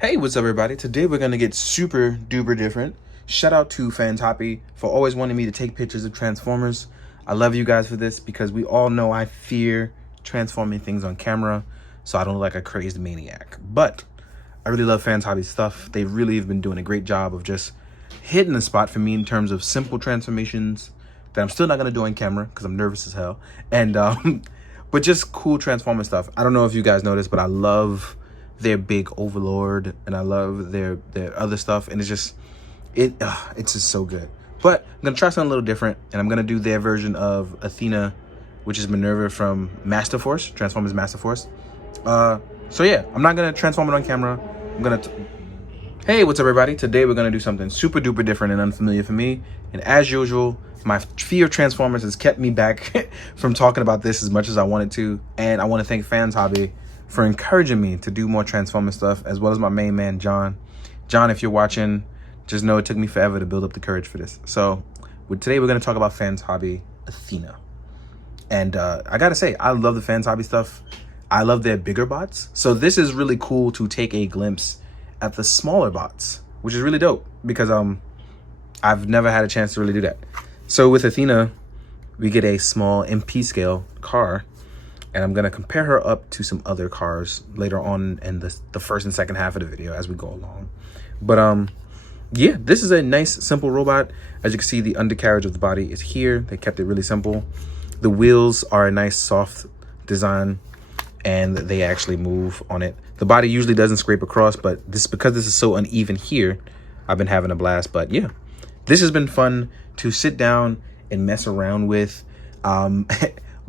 Hey, what's up, everybody? Today we're gonna get super duper different. Shout out to Fantoppy for always wanting me to take pictures of Transformers. I love you guys for this because we all know I fear transforming things on camera, so I don't look like a crazed maniac. But I really love Fantoppy's stuff. They really have been doing a great job of just hitting the spot for me in terms of simple transformations that I'm still not gonna do on camera because I'm nervous as hell. And but just cool Transformer stuff. I don't know if you guys noticed, but I love their big Overlord and I love their other stuff, and it's just it's just so good. But I'm gonna try something a little different, and I'm gonna do their version of Athena, which is Minerva from Master Force, Transformers Master Force. So yeah, I'm not gonna transform it on camera. I'm gonna hey, what's up, everybody? Today we're gonna do something super duper different and unfamiliar for me, and as usual, my fear of Transformers has kept me back from talking about this as much as I wanted to. And I want to thank Fans Hobby for encouraging me to do more Transformer stuff, as well as my main man, John. John, if you're watching, just know it took me forever to build up the courage for this. So today we're going to talk about Fans Hobby Athena. And I got to say, I love the Fans Hobby stuff. I love their bigger bots. So this is really cool to take a glimpse at the smaller bots, which is really dope because I've never had a chance to really do that. So with Athena, we get a small MP scale car, and I'm gonna compare her up to some other cars later on in the first and second half of the video as we go along. But yeah, this is a nice simple robot. As you can see, the undercarriage of the body is here. They kept it really simple. The wheels are a nice soft design, and they actually move on it. The body usually doesn't scrape across, but because this is so uneven here, I've been having a blast. But yeah, this has been fun to sit down and mess around with.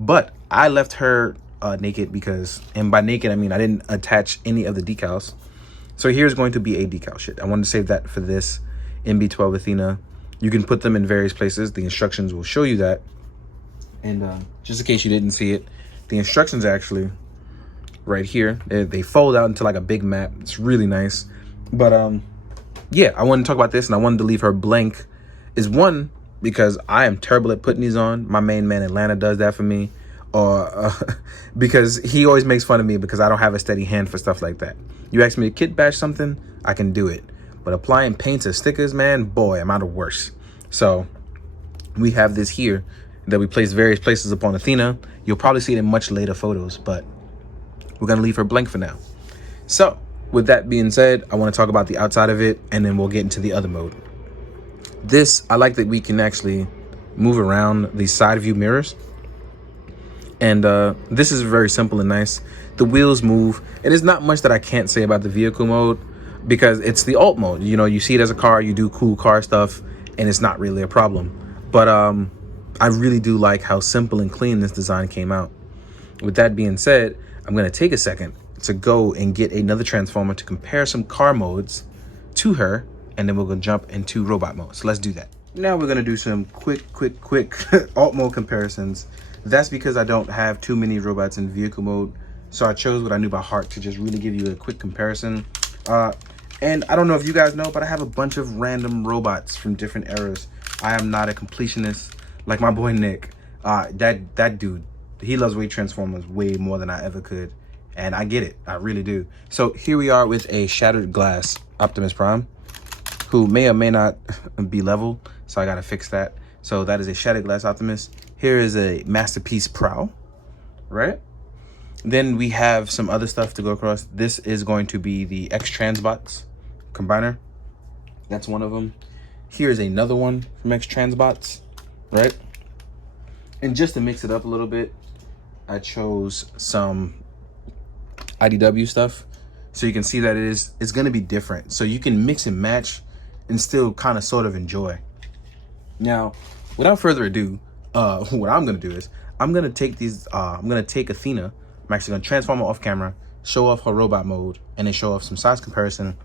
But I left her naked because, and by naked I mean I didn't attach any of the decals. So here's going to be a decal shit. I wanted to save that for this MB-12 Athena. You can put them in various places. The instructions will show you that. And just in case you didn't see it, the instructions are actually right here. They fold out into like a big map. It's really nice. But yeah, I wanted to talk about this, and I wanted to leave her blank. Is one, because I am terrible at putting these on. My main man Atlanta does that for me. Or because he always makes fun of me because I don't have a steady hand for stuff like that. You ask me to kit bash something, I can do it. But applying paints or stickers, man, boy, I'm out of worse. So we have this here that we place various places upon Athena. You'll probably see it in much later photos, but we're gonna leave her blank for now. So with that being said, I want to talk about the outside of it, and then we'll get into the other mode. This, I like that we can actually move around these side view mirrors. And this is very simple and nice. The wheels move. And there's not much that I can't say about the vehicle mode because it's the alt mode. You know, you see it as a car, you do cool car stuff, and it's not really a problem. But I really do like how simple and clean this design came out. With that being said, I'm going to take a second to go and get another Transformer to compare some car modes to her, and then we're going to jump into robot mode. So let's do that. Now we're going to do some quick alt mode comparisons. That's because I don't have too many robots in vehicle mode, so I chose what I knew by heart to just really give you a quick comparison. And I don't know if you guys know, but I have a bunch of random robots from different eras. I am not a completionist like my boy Nick. That dude, he loves weight Transformers way more than I ever could, and I get it, I really do. So here we are with a shattered glass Optimus Prime, who may or may not be level, so I gotta fix that. So that is a shattered glass Optimus. Here is a Masterpiece Prowl, right? Then we have some other stuff to go across. This is going to be the X-Transbots combiner. That's one of them. Here's another one from X-Transbots, right? And just to mix it up a little bit, I chose some IDW stuff. So you can see that it's gonna be different. So you can mix and match and still kind of sort of enjoy. Now, without further ado, what I'm gonna do is I'm gonna take these. I'm gonna take Athena. I'm actually gonna transform her off camera, show off her robot mode, and then show off some size comparison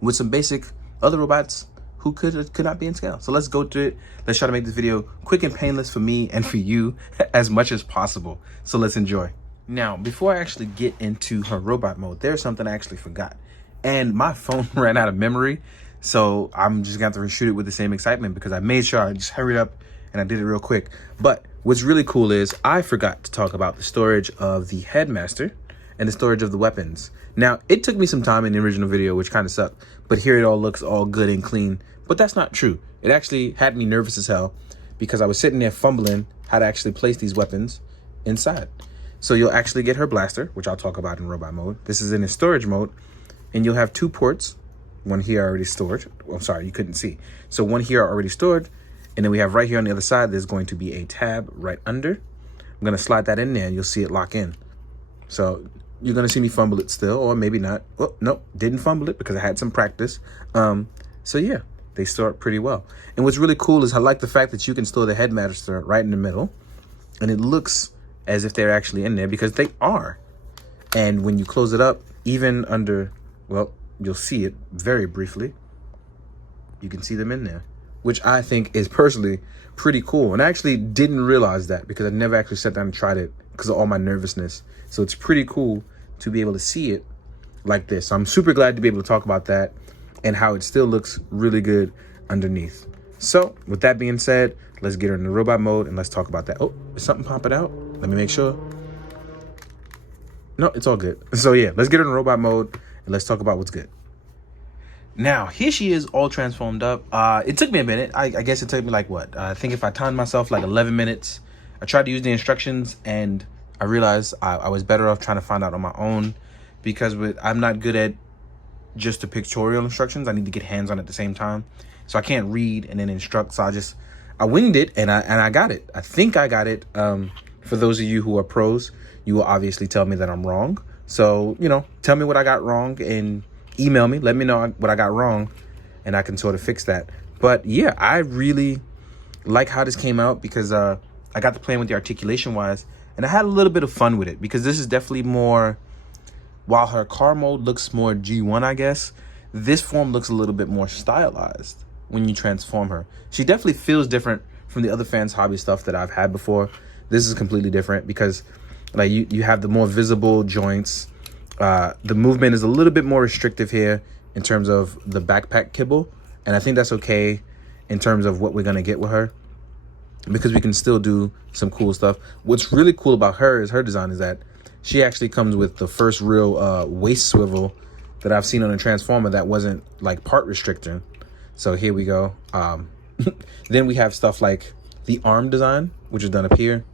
with some basic other robots who could not be in scale. So let's go through it. Let's try to make this video quick and painless for me and for you as much as possible. So let's enjoy. Now, before I actually get into her robot mode, there's something I actually forgot, and my phone ran out of memory. So I'm just gonna have to reshoot it with the same excitement because I made sure I just hurried up and I did it real quick. But what's really cool is I forgot to talk about the storage of the Headmaster and the storage of the weapons. Now, it took me some time in the original video, which kind of sucked, but here it all looks all good and clean. But that's not true. It actually had me nervous as hell because I was sitting there fumbling how to actually place these weapons inside. So you'll actually get her blaster, which I'll talk about in robot mode. This is in the storage mode, and you'll have 2 ports. One here already stored. Well, sorry, you couldn't see. So one here already stored, and then we have right here on the other side, there's going to be a tab right under. I'm going to slide that in there, and you'll see it lock in. So you're going to see me fumble it still, or maybe not. Oh, nope, didn't fumble it because I had some practice. So yeah, they store it pretty well. And what's really cool is I like the fact that you can store the headmaster right in the middle, and it looks as if they're actually in there because they are. And when you close it up, even under, well, you'll see it very briefly. You can see them in there, which I think is personally pretty cool. And I actually didn't realize that because I never actually sat down and tried it because of all my nervousness. So it's pretty cool to be able to see it like this. So I'm super glad to be able to talk about that and how it still looks really good underneath. So with that being said, let's get her in the robot mode and let's talk about that. Oh, is something popping out? Let me make sure. No, it's all good. So yeah, let's get her in robot mode and let's talk about what's good. Now, here she is all transformed up. It took me a minute. I guess it took me like what? I think if I timed myself like 11 minutes. I tried to use the instructions and I realized I was better off trying to find out on my own because I'm not good at just the pictorial instructions. I need to get hands on at the same time. So I can't read and then instruct. So I winged it and I got it. I think I got it. For those of you who are pros, you will obviously tell me that I'm wrong. So, you know, tell me what I got wrong and email me. Let me know what I got wrong and I can sort of fix that. But yeah, I really like how this came out because I got to play with the articulation wise and I had a little bit of fun with it because this is definitely more, while her car mode looks more G1, I guess, this form looks a little bit more stylized when you transform her. She definitely feels different from the other Fans Hobby stuff that I've had before. This is completely different because like you have the more visible joints. The movement is a little bit more restrictive here in terms of the backpack kibble. And I think that's okay in terms of what we're going to get with her because we can still do some cool stuff. What's really cool about her is her design is that she actually comes with the first real waist swivel that I've seen on a Transformer that wasn't like part restricting. So here we go. Then we have stuff like the arm design, which is done up here.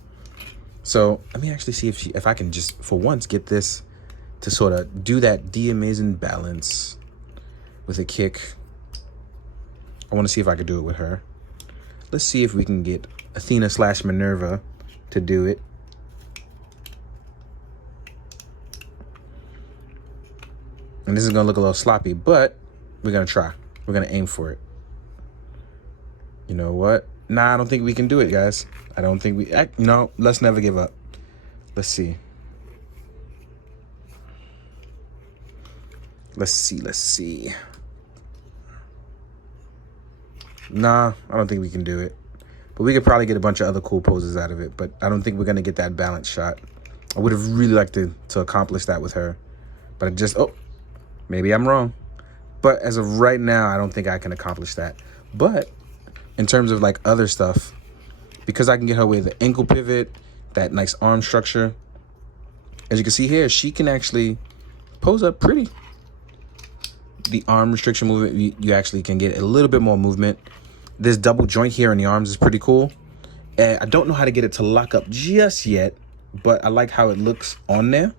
So let me actually see if I can just for once get this to sort of do that amazing balance with a kick. I want to see if I could do it with her. Let's see if we can get Athena / Minerva to do it. And this is going to look a little sloppy, but we're going to try. We're going to aim for it. You know what? Nah, I don't think we can do it, guys. I don't think we... No, let's never give up. Let's see. Let's see. Nah, I don't think we can do it. But we could probably get a bunch of other cool poses out of it. But I don't think we're going to get that balance shot. I would have really liked to accomplish that with her. But I just... Oh, maybe I'm wrong. But as of right now, I don't think I can accomplish that. But in terms of like other stuff, because I can get her with the ankle pivot, that nice arm structure, as you can see here, she can actually pose up pretty. The arm restriction movement, you actually can get a little bit more movement. This double joint here in the arms is pretty cool. And I don't know how to get it to lock up just yet, but I like how it looks on there.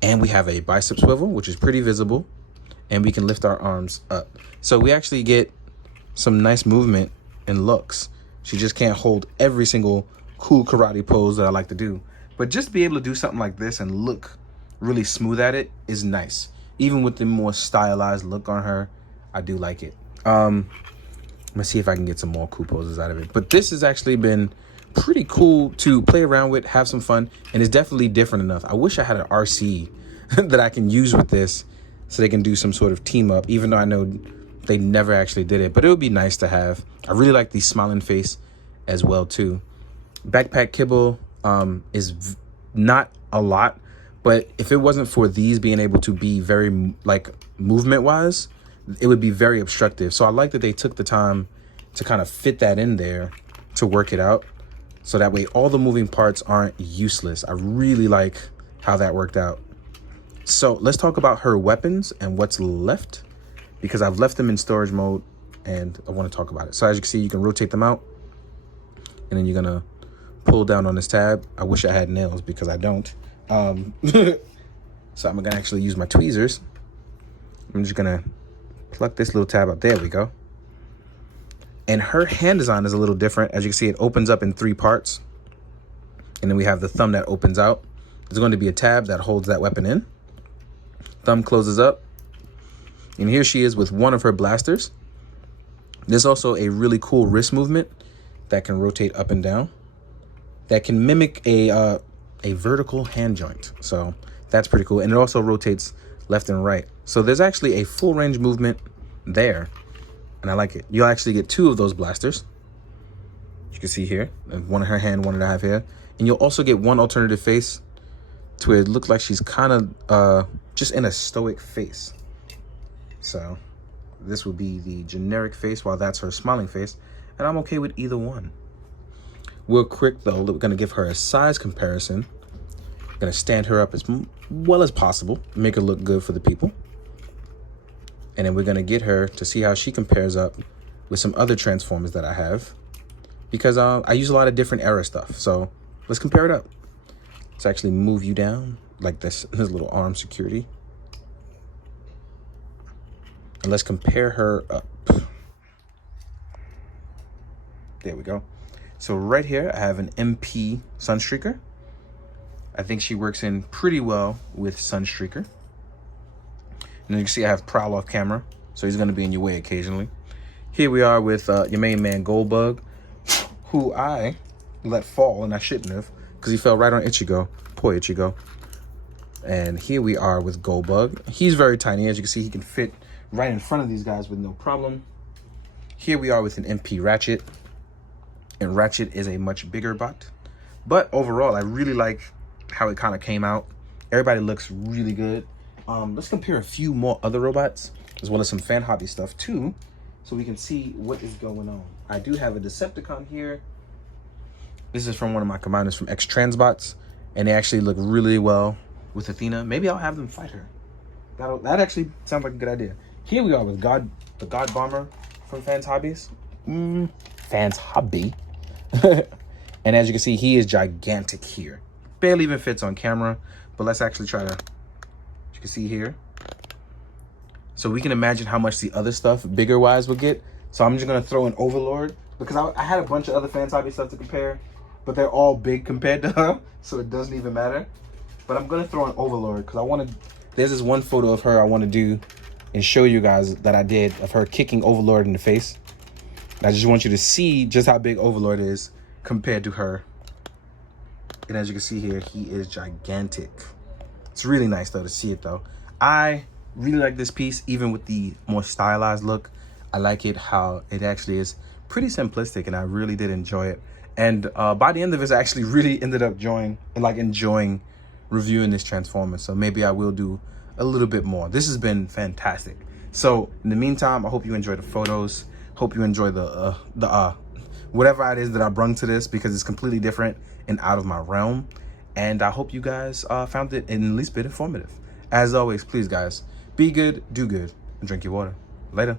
And we have a bicep swivel, which is pretty visible. And we can lift our arms up. So we actually get some nice movement and looks. She just can't hold every single cool karate pose that I like to do. But just to be able to do something like this and look really smooth at it is nice. Even with the more stylized look on her, I do like it. Let's see if I can get some more cool poses out of it. But this has actually been pretty cool to play around with, have some fun, and it's definitely different enough. I wish I had an RC that I can use with this so they can do some sort of team up, even though I know they never actually did it, but it would be nice to have. I really like the smiling face as well too. Backpack kibble is not a lot, but if it wasn't for these being able to be very like movement wise, it would be very obstructive. So I like that they took the time to kind of fit that in there to work it out. So that way all the moving parts aren't useless. I really like how that worked out. So let's talk about her weapons and what's left, because I've left them in storage mode and I want to talk about it. So as you can see, you can rotate them out, and then you're gonna pull down on this tab. I wish I had nails because I don't. So I'm gonna actually use my tweezers. I'm just gonna pluck this little tab out. There we go. And her hand design is a little different. As you can see, it opens up in 3 parts. And then we have the thumb that opens out. There's going to be a tab that holds that weapon in. Thumb closes up. And here she is with one of her blasters. There's also a really cool wrist movement that can rotate up and down, that can mimic a vertical hand joint. So that's pretty cool. And it also rotates left and right. So there's actually a full range movement there. And I like it. You'll actually get 2 of those blasters. You can see here, one in her hand, one that I have here. And you'll also get one alternative face to where it looks like she's kind of just in a stoic face. So this would be the generic face, while that's her smiling face. And I'm okay with either one. Real quick though, we're gonna give her a size comparison. I'm gonna stand her up as well as possible, make her look good for the people. And then we're gonna get her to see how she compares up with some other Transformers that I have, because I use a lot of different era stuff. So let's compare it up. Let's actually move you down like this little arm security. And let's compare her up. There we go. So right here, I have an MP Sunstreaker. I think she works in pretty well with Sunstreaker. And you can see I have Prowl off camera, so he's going to be in your way occasionally. Here we are with your main man, Goldbug, who I let fall, and I shouldn't have, because he fell right on Ichigo. Poor Ichigo. And here we are with Goldbug. He's very tiny. As you can see, he can fit right in front of these guys with no problem. Here we are with an MP Ratchet. And Ratchet is a much bigger bot. But overall, I really like how it kind of came out. Everybody looks really good. Let's compare a few more other robots, as well as some fan hobby stuff too, so we can see what is going on. I do have a Decepticon here. This is from one of my commanders from X-Transbots, and they actually look really well with Athena. Maybe I'll have them fight her. That actually sounds like a good idea. Here we are with the God Bomber from Fans Hobbies. Fans Hobby. And as you can see, he is gigantic here. Barely even fits on camera, but let's actually try to, you can see here. So we can imagine how much the other stuff, bigger wise, would get. So I'm just gonna throw an Overlord, because I had a bunch of other Fans Hobby stuff to compare, but they're all big compared to her, so it doesn't even matter. But I'm gonna throw an Overlord, because I wanna, there's this one photo of her I wanna do and show you guys that I did of her kicking Overlord in the face. I just want you to see just how big Overlord is compared to her. And as you can see here, he is gigantic. It's really nice though to see it though. I really like this piece, even with the more stylized look. I like it how it actually is pretty simplistic, and I really did enjoy it. And by the end of it, I actually really ended up enjoying reviewing this Transformer. So maybe I will do a little bit more. This has been fantastic. So in the meantime, I hope you enjoy the photos. Hope you enjoy the whatever it is that I brung to this, because it's completely different and out of my realm. And I hope you guys found it at least a bit informative. As always, please guys, be good, do good, and drink your water. Later.